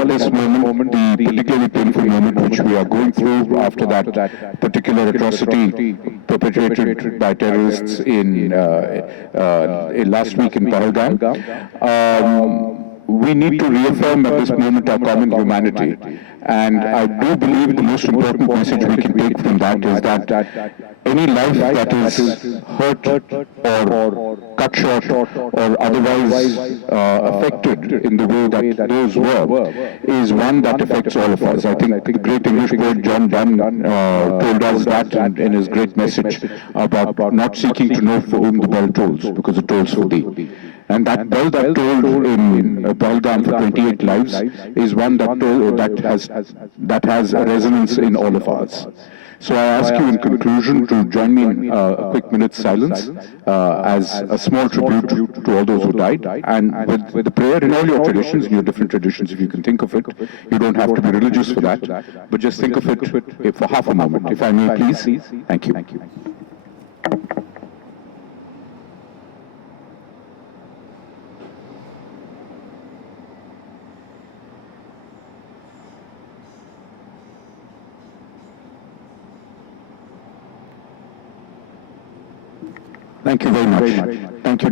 at this moment, the particularly painful moment which we are going through after that particular atrocity perpetrated by terrorists in last week in Pahalgam. We need to reaffirm at this moment our common humanity. And I do believe the most important message we can take from that is that any life that is hurt or cut short or otherwise affected in the way that those were is one that affects all of us. I think the great English poet John Donne told us that in his great message about not seeking to know for whom the bell tolls, because it tolls for thee. And that bell that tolled in Pahalgam for 28 lives is one that has a resonance in all of us. So I ask you in conclusion to join me in a quick minute's silence as a small tribute to all those who died, and with the prayer in all your traditions, in your different traditions, if you can think of it. You don't have to be religious for that, but just think of it for half a moment, if I may please. Thank you. Thank you very much. Thank you.